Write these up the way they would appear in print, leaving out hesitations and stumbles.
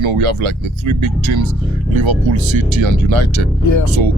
we have like the three big teams, Liverpool, City and United. Yeah. So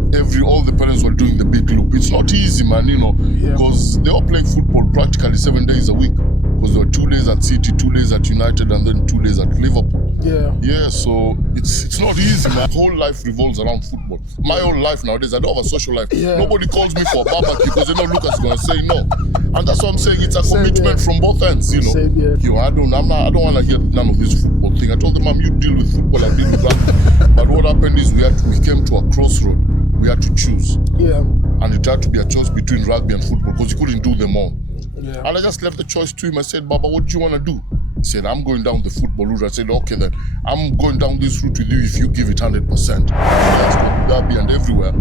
all the parents were doing the big loop. It's not easy, man, because they were playing football practically 7 days a week. Because there were 2 days at City, 2 days at United, and then 2 days at Liverpool. Yeah. Yeah, so it's not easy, man. My whole life revolves around football. My whole life nowadays, I don't have a social life. Yeah. Nobody calls me for a barbecue because they know Lucas is gonna say no. And that's what I'm saying. It's a commitment from both ends, Same here. I don't want to hear none of this football thing. I told them, Mom, you deal with football, I deal with rugby. But what happened is we came to a crossroad. We had to choose. Yeah. And it had to be a choice between rugby and football because you couldn't do them all. Yeah. And I just left the choice to him. I said, Baba, what do you want to do? He said, I'm going down the football route. I said, okay then, I'm going down this route with you if you give it 100%. That's Derby and everywhere.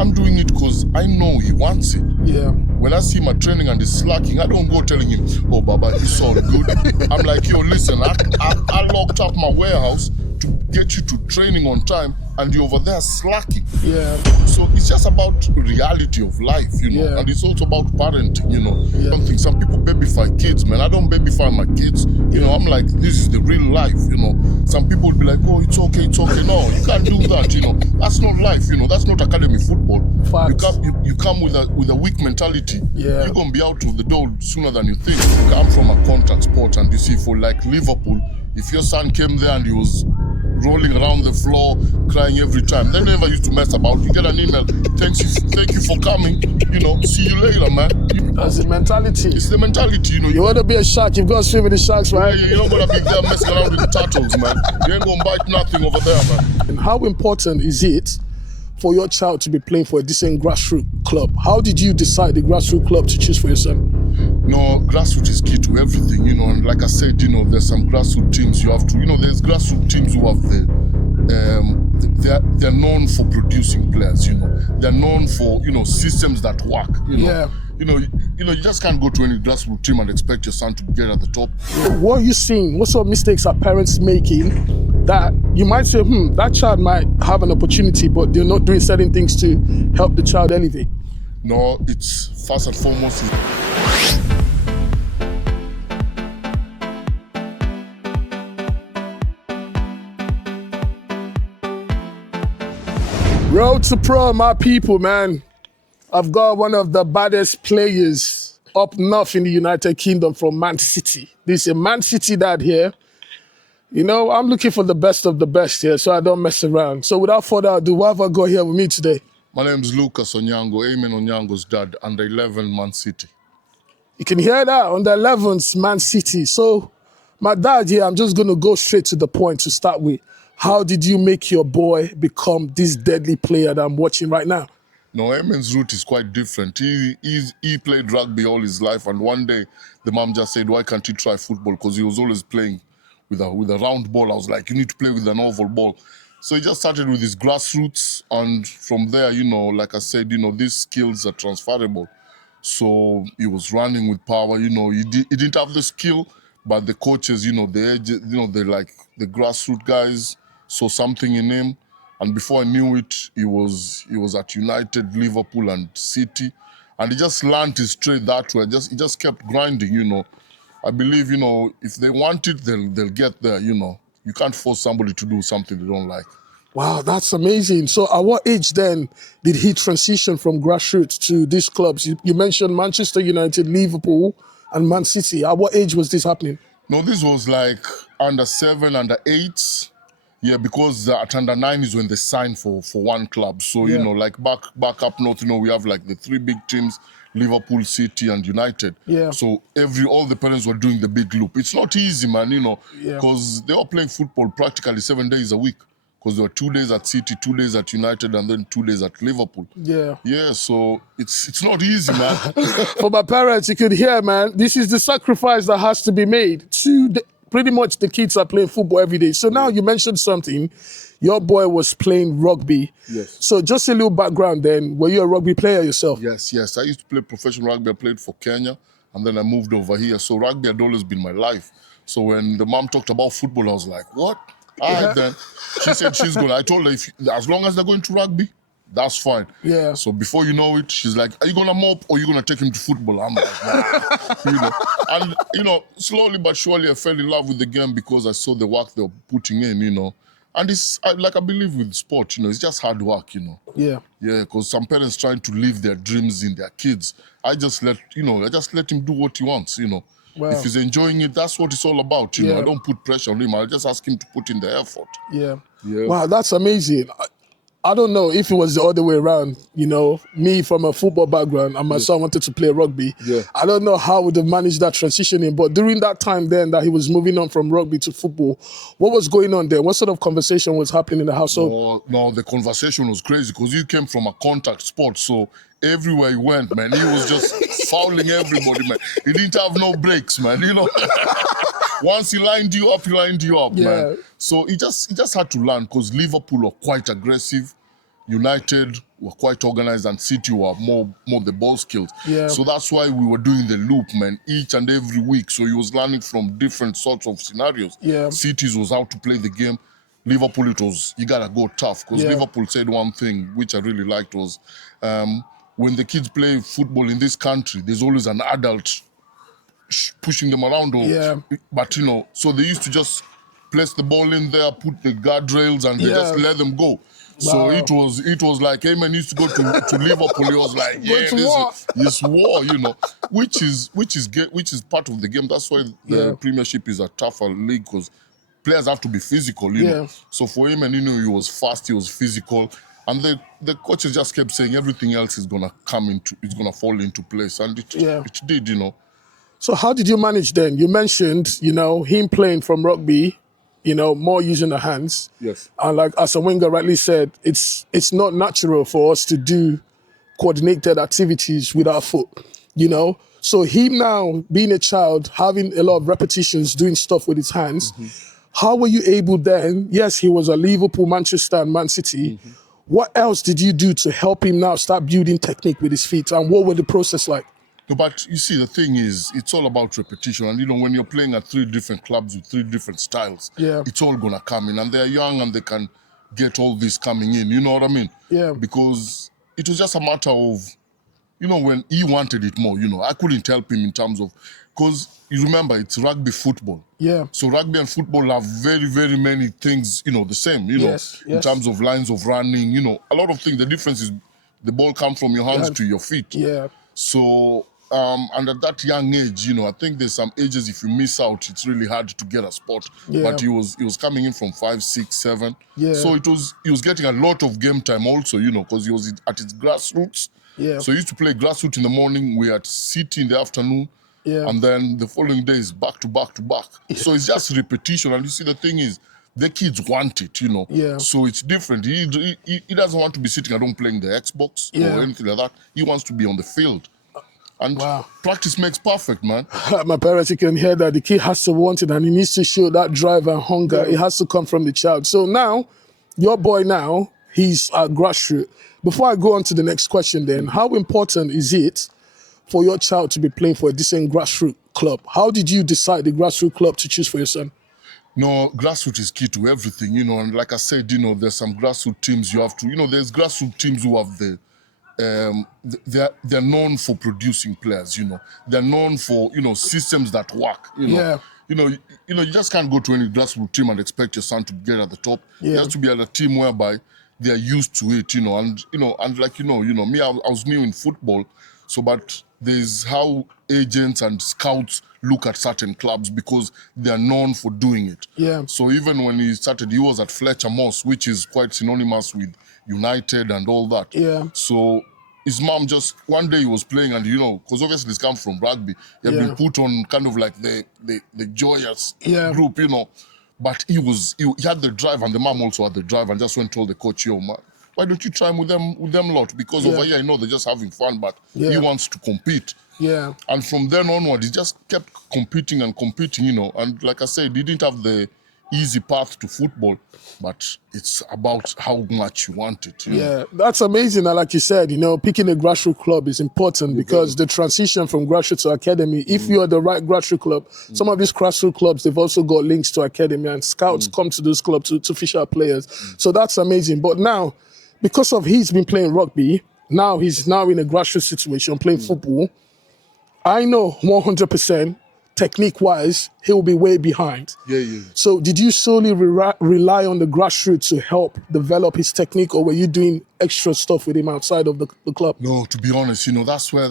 I'm doing it because I know he wants it. Yeah. When I see him at training and he's slacking, I don't go telling him, oh, Baba, it's all good. I'm like, yo, listen, I locked up my warehouse to get you to training on time and you're over there slacking. Yeah. So it's just about reality of life, Yeah. and it's also about parenting, Yeah. I don't think some people babyfy kids, man. I don't babyfy my kids. I'm like, this is the real life, Some people will be like, oh, it's okay. No, you can't do that, That's not life, That's not academy football. Facts. You come with a weak mentality. Yeah. You're going to be out of the door sooner than you think. You come from a contact sport and you see for like Liverpool, if your son came there and he was rolling around the floor, crying every time. They never used to mess about. You get an email, thank you for coming, see you later, man. That's the mentality. It's the mentality, You want to be a shark, you've got to swim with the sharks, right? Yeah, you're not going to be there messing around with the turtles, man. You ain't going to bite nothing over there, man. And how important is it for your child to be playing for a decent grassroots club? How did you decide the grassroots club to choose for your son? No, grassroots is key to everything, and like I said, there's some grassroots teams you have to, there's grassroots teams who have they're known for producing players, they're known for, systems that work, Yeah. You just can't go to any grassroots team and expect your son to get at the top. What are you seeing? What sort of mistakes are parents making that you might say, that child might have an opportunity, but they're not doing certain things to help the child elevate? No, it's first and foremost. Road to pro, my people, man. I've got one of the baddest players up north in the United Kingdom from Man City. This is a Man City dad here. I'm looking for the best of the best here, so I don't mess around. So without further ado, what have I got here with me today? My name is Lucas Onyango, Amen Onyango's dad, under 11 Man City. You can hear that, under 11's Man City. So my dad here, I'm just going to go straight to the point to start with. How did you make your boy become this deadly player that I'm watching right now? No, Emin's route is quite different. He played rugby all his life, and one day the mom just said, why can't he try football? Because he was always playing with a round ball. I was like, you need to play with an oval ball. So he just started with his grassroots, and from there, like I said, these skills are transferable. So he was running with power, he didn't have the skill, but the coaches, they like the grassroots guys saw something in him. And before I knew it, he was at United, Liverpool and City. And he just learned his trade that way. He just kept grinding, I believe, if they want it, they'll get there, You can't force somebody to do something they don't like. Wow, that's amazing. So at what age then did he transition from grassroots to these clubs? You mentioned Manchester United, Liverpool and Man City. At what age was this happening? No, this was like under 7, under 8. Yeah, because at under 9 is when they sign for one club. So, like back up north, we have like the three big teams, Liverpool, City and United. Yeah. So all the parents were doing the big loop. It's not easy, man, because they were playing football practically 7 days a week. Because there were 2 days at City, 2 days at United, and then 2 days at Liverpool. Yeah. Yeah, so it's not easy, man. For my parents, you could hear, man, this is the sacrifice that has to be made. Pretty much the kids are playing football every day. So now you mentioned something. Your boy was playing rugby. Yes. So just a little background then. Were you a rugby player yourself? Yes. I used to play professional rugby. I played for Kenya, and then I moved over here. So rugby had always been my life. So when the mom talked about football, I was like, what? All right, then. She said she's going. I told her, as long as they're going to rugby, That's fine. Yeah. So before you know it, she's like, are you gonna mop or are you gonna take him to football? I'm like, nah. And slowly but surely I fell in love with the game because I saw the work they were putting in. And it's like I believe with sport, it's just hard work. Yeah. Yeah, because some parents trying to live their dreams in their kids. I just let him do what he wants. Wow. If he's enjoying it, that's what it's all about. I Yeah. don't put pressure on him. I just ask him to put in the effort. Yeah. Yeah. Wow, that's amazing. I don't know if it was the other way around, me from a football background and my son wanted to play rugby. Yeah. I don't know how I would have managed that transitioning, but during that time then that he was moving on from rugby to football, what was going on there? What sort of conversation was happening in the household? No, the conversation was crazy because you came from a contact sport, so everywhere he went, man, he was just fouling everybody, man. He didn't have no breaks, man. Once he lined you up, Yeah. man. So he just had to learn because Liverpool were quite aggressive, United were quite organized, and City were more the ball skills. Yeah. So that's why we were doing the loop, man, each and every week. So he was learning from different sorts of scenarios. Yeah. Cities was how to play the game. Liverpool, it was you gotta go tough because Yeah. Liverpool said one thing which I really liked was when the kids play football in this country, there's always an adult pushing them around. Yeah. But so they used to just place the ball in there, put the guardrails, and they Yeah. just let them go. So Wow. it was like Ayman used to go to Liverpool. He was like, yeah, to war. this war, which is part of the game. That's why the Yeah. Premiership is a tougher league because players have to be physical, Yeah. know. So for him, and he was fast, he was physical, and the coaches just kept saying everything else is gonna fall into place, and it did. So how did you manage then? You mentioned, him playing from rugby, more using the hands. Yes. And like as a winger rightly said, it's not natural for us to do coordinated activities with our foot, So him now being a child, having a lot of repetitions, doing stuff with his hands, how were you able then? Yes, he was at Liverpool, Manchester, and Man City. What else did you do to help him now start building technique with his feet? And what was the process like? No, but you see, the thing is, it's all about repetition. And, when you're playing at 3 different clubs with 3 different styles, Yeah. it's all going to come in. And they're young and they can get all this coming in. You know what I mean? Yeah. Because it was just a matter of, when he wanted it more, I couldn't help him in terms of, because you remember, it's rugby football. Yeah. So rugby and football have very, very many things, the same, Yes, in terms of lines of running, a lot of things. The difference is the ball comes from your hands to your feet. Yeah. So, and at that young age, I think there's some ages if you miss out, it's really hard to get a spot. Yeah. But he was coming in from 5, 6, 7. Yeah. So he was getting a lot of game time also, because he was at his grassroots. Yeah. So he used to play grassroots in the morning, we at City in the afternoon. Yeah. And then the following day is back to back to back. So it's just repetition. And you see, the thing is, the kids want it, Yeah. So it's different. He doesn't want to be sitting at home playing the Xbox or anything like that. He wants to be on the field. And practice makes perfect, man. My parents, you can hear that the kid has to want it and he needs to show that drive and hunger. It has to come from the child. So now, your boy now, he's at Grassroots. Before I go on to the next question then, how important is it for your child to be playing for a decent Grassroots club? How did you decide the Grassroots club to choose for your son? No, grassroots is key to everything, and like I said, there's some grassroots teams you have to, there's grassroots teams who have they're known for producing players, They're known for, systems that work, Yeah. You just can't go to any grassroots team and expect your son to get at the top. Yeah. He has to be at a team whereby they're used to it, and like, me, I was new in football, but there's how agents and scouts look at certain clubs because they're known for doing it. Yeah. So even when he started, he was at Fletcher Moss, which is quite synonymous with United and all that. Yeah. So his mom just, one day he was playing and, because obviously he's come from rugby, he had been put on kind of like the joyous group, But he had the drive and the mom also had the drive and just went and told the coach, yo, man, why don't you try him with them lot? Because over here, they're just having fun, but he wants to compete. Yeah. And from then onward, he just kept competing and competing, And like I said, he didn't have the easy path to football, but it's about how much you want it. Yeah, that's amazing. And like you said, picking a grassroots club is important because the transition from grassroots to academy, if you're the right grassroots club, some of these grassroots clubs, they've also got links to academy and scouts come to those clubs to fish out players. So that's amazing. But now, because of he's been playing rugby, now he's now in a grassroots situation playing football. I know 100% technique-wise, he'll be way behind. Yeah. So did you solely rely on the grassroots to help develop his technique, or were you doing extra stuff with him outside of the club? No, to be honest, that's where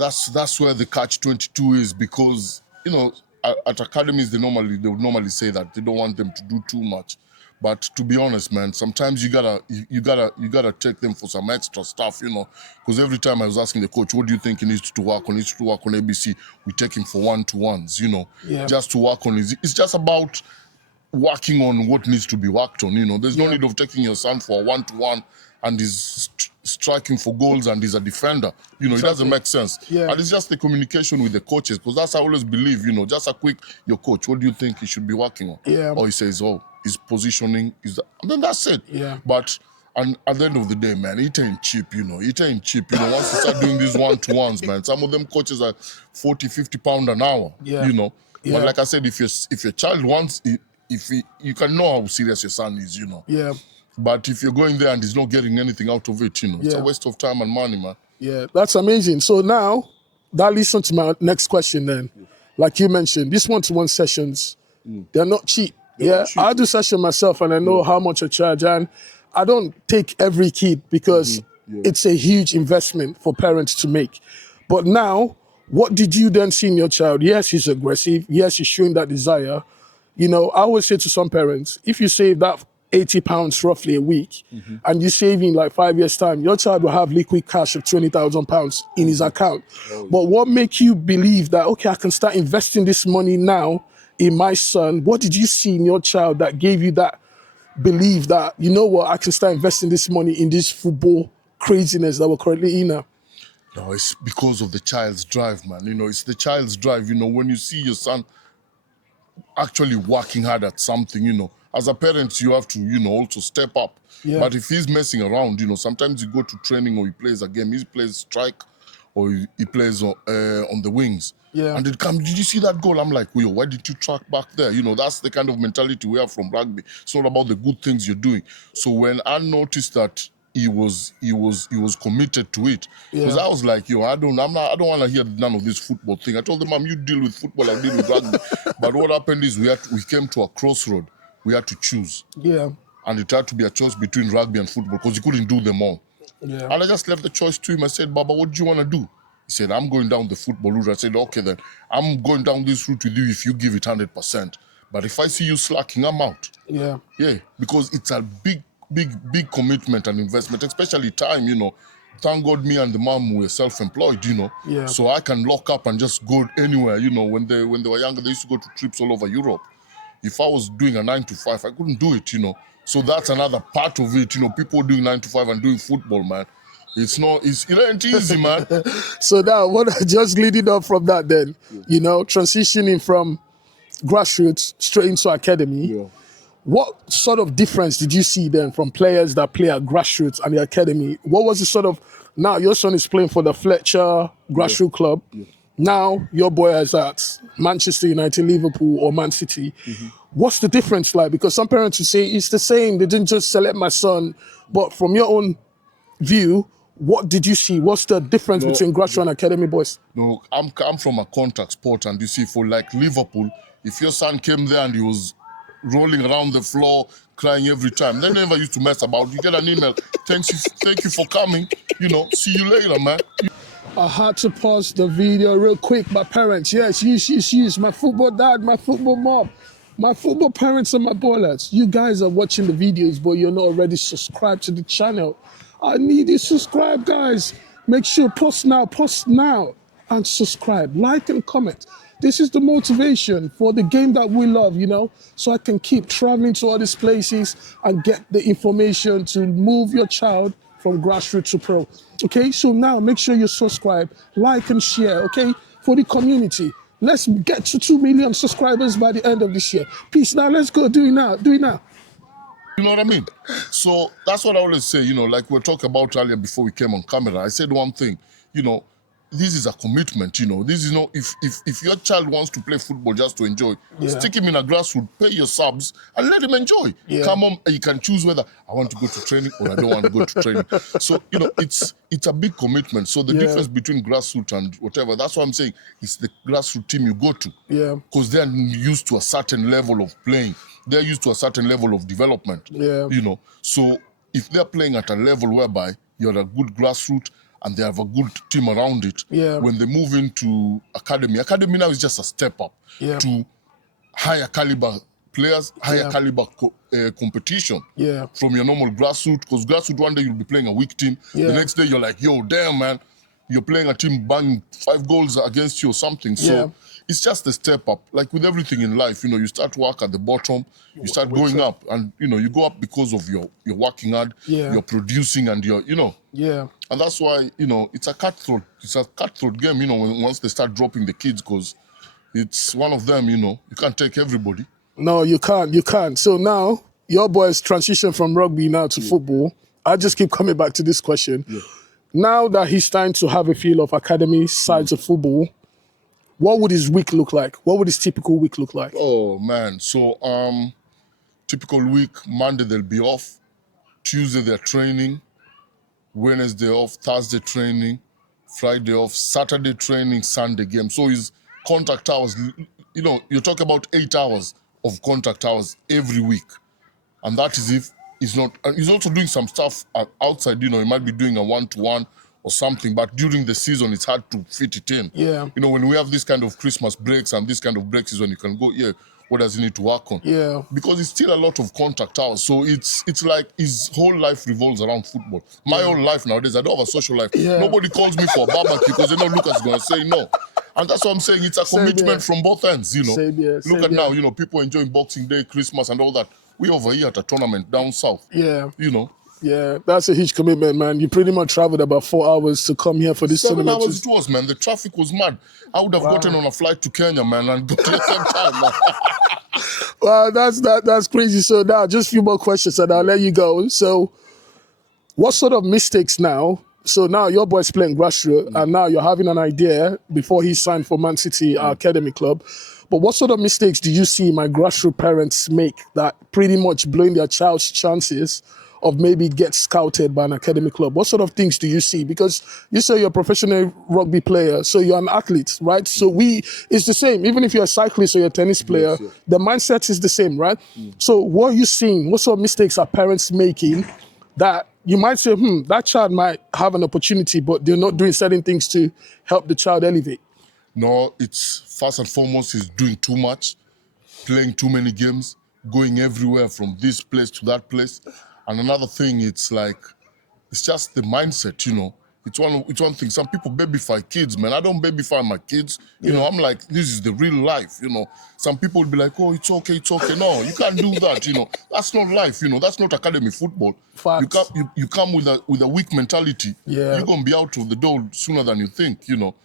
the catch-22 is, because at academies they would normally say that they don't want them to do too much. But to be honest, man, sometimes you gotta take them for some extra stuff, because every time I was asking the coach, what do you think he needs to work on? He needs to work on ABC. We take him for one-to-ones, Yeah. just to work on his. It's just about working on what needs to be worked on. There's no need of taking your son for a one-to-one and he's striking for goals and he's a defender. It doesn't make sense. Yeah. And it's just the communication with the coaches, because that's I always believe, just a quick, your coach, what do you think he should be working on? Yeah. Or he says, oh, his positioning is that, and then that's it. Yeah. But and at the end of the day, man, it ain't cheap, it ain't cheap. Once you start doing these one-to-ones, man, some of them coaches are 40, 50 pounds an hour. Yeah. But Yeah. like I said, if your child wants, you can know how serious your son is, Yeah. But if you're going there and he's not getting anything out of it, it's a waste of time and money, man. Yeah, that's amazing. So now that leads on to my next question then. Like you mentioned, these one-to-one sessions, they're not cheap. They're not cheap. I do session myself and I know how much I charge, and I don't take every kid because it's a huge investment for parents to make. But now, what did you then see in your child? Yes, he's aggressive. Yes, he's showing that desire. I always say to some parents, if you save that £80 roughly a week, and you save in like 5 years' time, your child will have liquid cash of £20,000 in his account. But what makes you believe that, okay, I can start investing this money now in my son? What did you see in your child that gave you that belief that, you know what, I can start investing this money in this football craziness that we're currently in now? No, it's because of the child's drive, man. It's the child's drive. When you see your son actually working hard at something, as a parent, you have to, also step up. Yeah. But if he's messing around, sometimes you go to training or he plays a game, he plays strike or he plays on the wings. Yeah. And it comes, did you see that goal? I'm like, well, why did you track back there? That's the kind of mentality we have from rugby. It's not about the good things you're doing. So when I noticed that he was committed to it, because I was like, I don't want to hear none of this football thing. I told the mom, you deal with football, I deal with rugby. But what happened is we came to a crossroad. We had to choose. Yeah. And it had to be a choice between rugby and football, because you couldn't do them all. Yeah. And I just left the choice to him. I said, Baba, what do you want to do? He said, I'm going down the football route. I said, okay, then I'm going down this route with you if you give it 100%. But if I see you slacking, I'm out. Yeah. Yeah, because it's a big commitment and investment, especially time, Thank God me and the mom were self-employed, Yeah. So I can lock up and just go anywhere, when they were younger, they used to go to trips all over Europe. If I was doing a 9 to 5, I couldn't do it, So that's another part of it, people doing 9 to 5 and doing football, man. It ain't easy, man. So now, just leading up from that then, transitioning from grassroots straight into academy, what sort of difference did you see then from players that play at grassroots and the academy? What was the sort of, now your son is playing for the Fletcher grassroots club. Now your boy is at Manchester United, Liverpool, or Man City. What's the difference like? Because some parents would say it's the same. They didn't just select my son. But from your own view, what did you see? What's the difference between grassroots and academy boys? No, I'm from a contact sport, and you see, for like Liverpool, if your son came there and he was rolling around the floor, crying every time, they never used to mess about. You get an email, thank you for coming. See you later, man. I had to pause the video real quick. My parents, yes, use. My football dad, my football mom, my football parents and my ballers. You guys are watching the videos, but you're not already subscribed to the channel. I need you to subscribe, guys. Make sure post now, and subscribe, like and comment. This is the motivation for the game that we love, so I can keep traveling to all these places and get the information to move your child from grassroots to pro. Okay, so now make sure you subscribe, like and share, okay, for the community. Let's get to 2 million subscribers by the end of this year. Peace. Now let's go. Do it now. You know what I mean? So that's what I always say, like we were talking about earlier before we came on camera. I said one thing, this is a commitment, you know. This is not if your child wants to play football just to enjoy, stick him in a grassroots, pay your subs, and let him enjoy. Come on, you can choose whether I want to go to training or I don't want to go to training. So you know, it's a big commitment. So the difference between grassroots and whatever, that's what I'm saying. It's the grassroots team you go to, because they're used to a certain level of playing. They're used to a certain level of development. You know, so if they're playing at a level whereby you're a good grassroots and they have a good team around it, when they move into academy now is just a step up to higher caliber players, higher caliber competition from your normal grassroots. Because grassroots, one day you'll be playing a weak team, the next day you're like, yo, damn, man, you're playing a team banging 5 goals against you or something. So it's just a step up. Like with everything in life, you know, you start work at the bottom, you start going up, and you know, you go up because of your working hard, you're producing, and you're, you know. And that's why, you know, it's a cutthroat game, you know, once they start dropping the kids, because it's one of them, you know, you can't take everybody. No, you can't. So now, your boys transition from rugby now to football. I just keep coming back to this question. Now that he's starting to have a feel of academy sides of football, what would his week look like? What would his typical week look like? Oh, man. So, typical week, Monday they'll be off. Tuesday they're training. Wednesday off, Thursday training, Friday off, Saturday training, Sunday game. So his contact hours, you know, you talk about 8 hours of contact hours every week. And that is if he's not, and he's also doing some stuff outside, you know, he might be doing a one-to-one or something, but during the season, it's hard to fit it in. You know, when we have this kind of Christmas breaks and this kind of breaks is when you can go, what does he need to work on? Because it's still a lot of contact hours. So it's like his whole life revolves around football. My whole life nowadays, I don't have a social life. Nobody calls me for a barbecue because they know Lucas is going to say no. And that's what I'm saying. It's a commitment from both ends, you know. Look at now, you know, people enjoying Boxing Day, Christmas and all that. We over here at a tournament down south. You know. Yeah, that's a huge commitment, man. You pretty much traveled about 4 hours to come here for this tournament. 7 hours it was, man. The traffic was mad. I would have gotten on a flight to Kenya, man, and got at the same time, man. Wow, that's crazy. So now, just a few more questions and I'll let you go. So, what sort of mistakes now? So now your boy's playing grassroots and now you're having an idea before he signed for Man City Academy Club. But what sort of mistakes do you see my grassroots parents make that pretty much blowing their child's chances of maybe get scouted by an academy club? What sort of things do you see? Because you say you're a professional rugby player, so you're an athlete, right? So it's the same. Even if you're a cyclist or you're a tennis player, the mindset is the same, right? So what are you seeing? What sort of mistakes are parents making that you might say, that child might have an opportunity, but they're not doing certain things to help the child elevate? No, it's first and foremost is doing too much, playing too many games, going everywhere from this place to that place. And another thing, it's like, it's just the mindset, you know. It's one thing. Some people babyfy kids, man. I don't babyfy my kids. You know, I'm like, this is the real life, you know. Some people would be like, oh, it's okay. No, you can't do that, you know. That's not life, you know. That's not academy football. Facts. You come with a weak mentality. You're going to be out of the door sooner than you think, you know.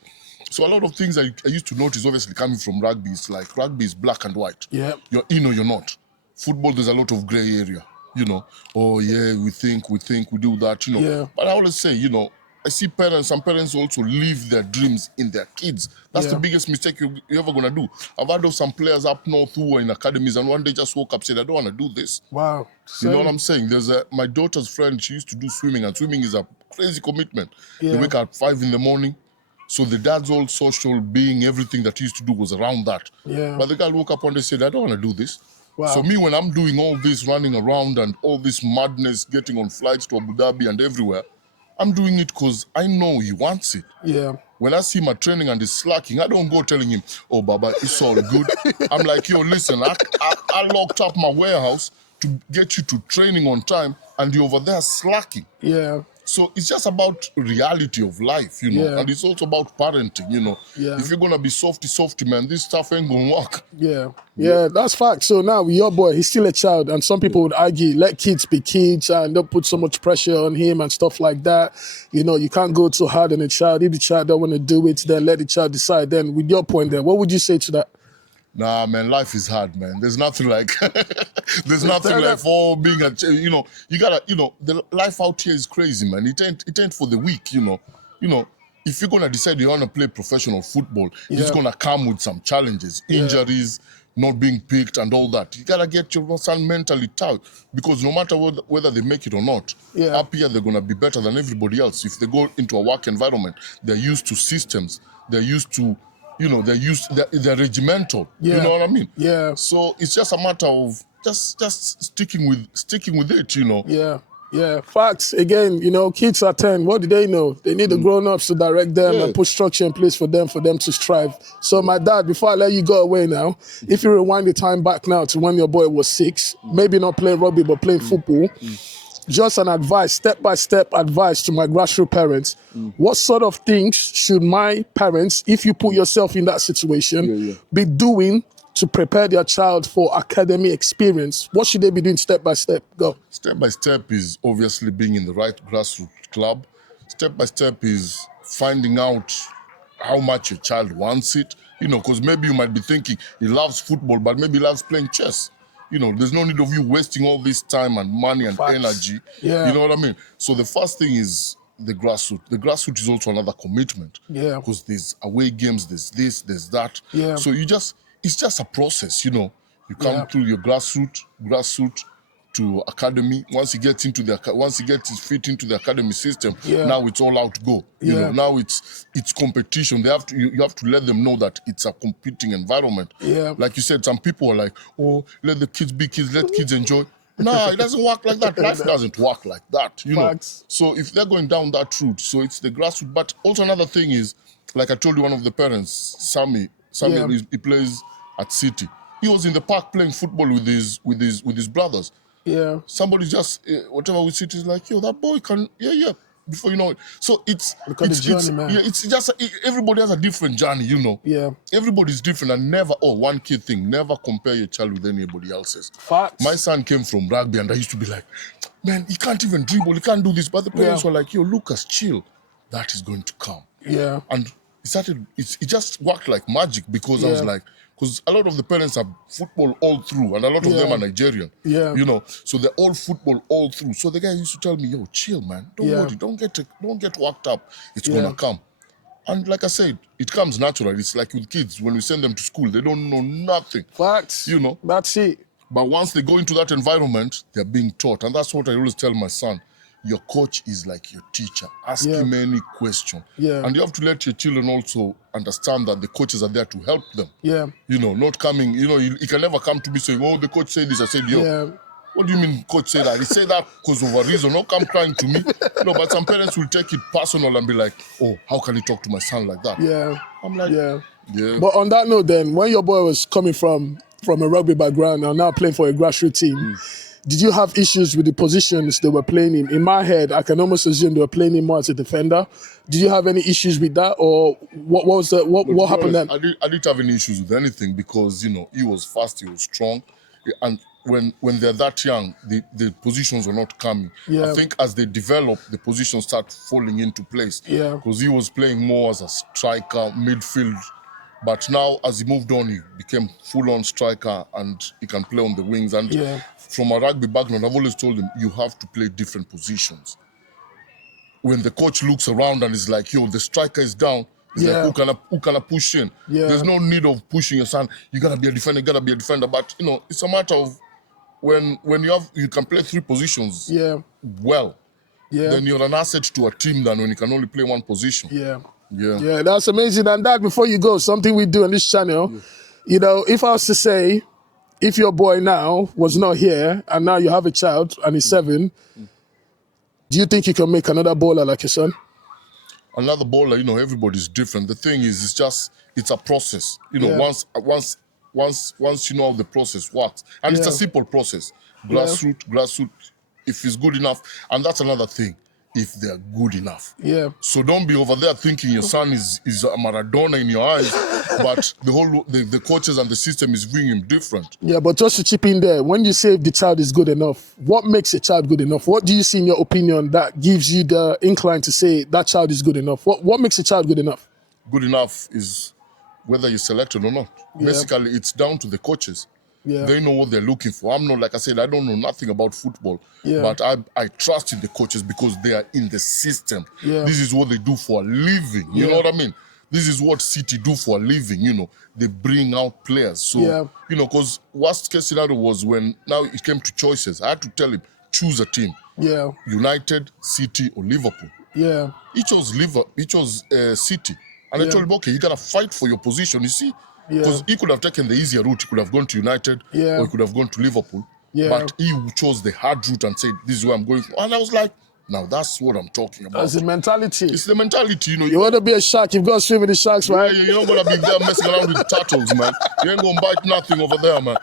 So a lot of things I used to notice, obviously coming from rugby, is like rugby is black and white. You're in or you're not. Football, there's a lot of gray area. You know, oh yeah, we think, we do that, you know. But I always say, you know, I see some parents also leave their dreams in their kids. That's the biggest mistake you're ever going to do. I've heard of some players up north who were in academies and one day just woke up and said, I don't want to do this. Wow. You know what I'm saying? There's my daughter's friend, she used to do swimming, and swimming is a crazy commitment. They wake up at 5 in the morning. So the dad's whole social being, everything that he used to do was around that. But the girl woke up one day and said, I don't want to do this. Wow. So me, when I'm doing all this running around and all this madness, getting on flights to Abu Dhabi and everywhere, I'm doing it because I know he wants it. When I see my training and he's slacking, I don't go telling him, oh, Baba, it's all good. I'm like, yo, listen, I locked up my warehouse to get you to training on time and you're over there slacking. So it's just about reality of life, you know, and it's also about parenting, you know. If you're going to be softy, man, this stuff ain't going to work. Yeah, that's fact. So now with your boy, he's still a child, and some people would argue, let kids be kids and don't put so much pressure on him and stuff like that. You know, you can't go too hard on a child. If the child don't want to do it, then let the child decide. Then with your point there, what would you say to that? Nah, man, life is hard, man. There's nothing like, for being you know, you gotta, you know, the life out here is crazy, man. It ain't for the weak, you know. if you're gonna decide you wanna play professional football, it's gonna come with some challenges, injuries, not being picked, and all that. You gotta get your son mentally tight, because no matter whether they make it or not, up here they're gonna be better than everybody else. If they go into a work environment, they're used to systems. They're used to, they're regimental. You know what I mean? Yeah. So it's just a matter of just sticking with it. Yeah, facts. Again, kids are 10. What do they know? They need the grown-ups to direct them and put structure in place for them to strive. So my dad, before I let you go away now, if you rewind the time back now to when your boy was 6, maybe not playing rugby, but playing football, just an advice, step-by-step advice to my grassroots parents. What sort of things should my parents, if you put yourself in that situation, be doing to prepare their child for academy experience? What should they be doing step by step? Go. Step by step is obviously being in the right grassroots club. Step by step is finding out how much your child wants it. Because maybe you might be thinking he loves football, but maybe he loves playing chess. There's no need of you wasting all this time and money and energy. Yeah. You know what I mean? So the first thing is the grassroots. The grassroots is also another commitment. Yeah. Because there's away games, there's this, there's that. Yeah. So it's just a process, You come through your grassroots to academy. Once he gets his feet into the academy system, now it's all out go. Now it's competition. You have to let them know that it's a competing environment. Yeah. Like you said, some people are like, oh, let the kids be kids, let kids enjoy. No, it doesn't work like that. Life doesn't work like that, Facts. So if they're going down that route, so it's the grassroots. But also another thing is, like I told you, one of the parents, Sammy, he plays at City. He was in the park playing football with his brothers. Yeah. Somebody just whatever we see is like, yo, that boy can, before you know it. So it's journey, man. it's just everybody has a different journey, Yeah. Everybody's different, and one key thing: never compare your child with anybody else's. Facts. My son came from rugby, and I used to be like, man, he can't even dribble, he can't do this. But the parents were like, yo, Lucas, chill, that is going to come. Yeah. And it just worked like magic, because I was like, because a lot of the parents have football all through, and a lot of them are Nigerian. Yeah. So they're all football all through. So the guy used to tell me, yo, chill, man. Don't worry, don't get worked up. It's gonna come. And like I said, it comes naturally. It's like with kids, when we send them to school, they don't know nothing. Facts. That's it. But once they go into that environment, they're being taught. And that's what I always tell my son. Your coach is like your teacher. Ask him any question. Yeah. And you have to let your children also understand that the coaches are there to help them. Yeah. Not coming, he can never come to me saying, oh, the coach said this. I said, yo, what do you mean coach said that? He said that because of a reason. Don't come crying to me. No, but some parents will take it personal and be like, oh, how can he talk to my son like that? Yeah. I'm like, yeah. But on that note then, when your boy was coming from a rugby background and now playing for a grassroots team, did you have issues with the positions they were playing in? In my head, I can almost assume they were playing him more as a defender. Did you have any issues with that, or what happened then? I didn't have any issues with anything, because he was fast, he was strong, and when they're that young, the positions were not coming. Yeah. I think as they develop, the positions start falling into place. Yeah. Because he was playing more as a striker, midfield. But now, as he moved on, he became full-on striker, and he can play on the wings. And from a rugby background, I've always told him, you have to play different positions. When the coach looks around and is like, yo, the striker is down, he's like, who can I push in? Yeah. There's no need of pushing your son. You gotta be a defender, But it's a matter of when you can play three positions well, then you're an asset to a team than when you can only play one position. Yeah, that's amazing. And that, before you go, something we do on this channel, if I was to say, if your boy now was not here and now you have a child and he's 7, do you think you can make another bowler like your son? Another bowler, everybody's different. The thing is, it's a process. Once you know how the process works, and it's a simple process. Grassroots, if it's good enough, and that's another thing. If they're good enough. Yeah. So don't be over there thinking your son is a Maradona in your eyes, but the coaches and the system is viewing him different. Yeah, but just to chip in there, when you say the child is good enough, what makes a child good enough? What do you see in your opinion that gives you the incline to say that child is good enough? What makes a child good enough? Good enough is whether you're selected or not. Basically, it's down to the coaches. Yeah. They know what they're looking for. I'm not, like I said, I don't know nothing about football, Yeah. but I trust in the coaches because they are in the system. Yeah. This is what they do for a living. You know Yeah. what I mean? This is what City do for a living. They bring out players. So, Yeah. because worst case scenario was when now it came to choices. I had to tell him, choose a team. Yeah. United, City, or Liverpool. Yeah. He chose City. And I Yeah. told him, okay, you got to fight for your position, you see? Yeah. Because he could have taken the easier route. He could have gone to United Yeah. or he could have gone to Liverpool. Yeah. But he chose the hard route and said, this is where I'm going for. And I was like, now that's what I'm talking about. That's the mentality. It's the mentality, You want to be a shark, you've got to swim with the sharks, right? Yeah, you're not going to be there messing around with turtles, man. You ain't going to bite nothing over there, man.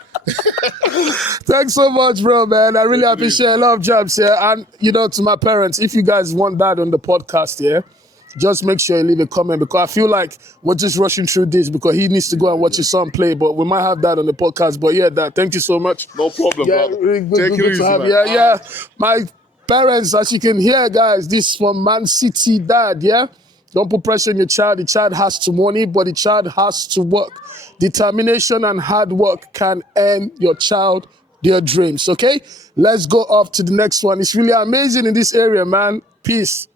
Thanks so much, bro, man. I really appreciate a lot of jobs here. And, to my parents, if you guys want that on the podcast, just make sure you leave a comment because I feel like we're just rushing through this because he needs to go and watch his son play, but we might have that on the podcast. But yeah, Dad, thank you so much. No problem, brother. Really good, Take it good easy, to have man. you. Yeah. My parents, as you can hear, guys, this is from Man City Dad, yeah? Don't put pressure on your child. The child has to money, but the child has to work. Determination and hard work can earn your child their dreams, okay? Let's go off to the next one. It's really amazing in this area, man. Peace.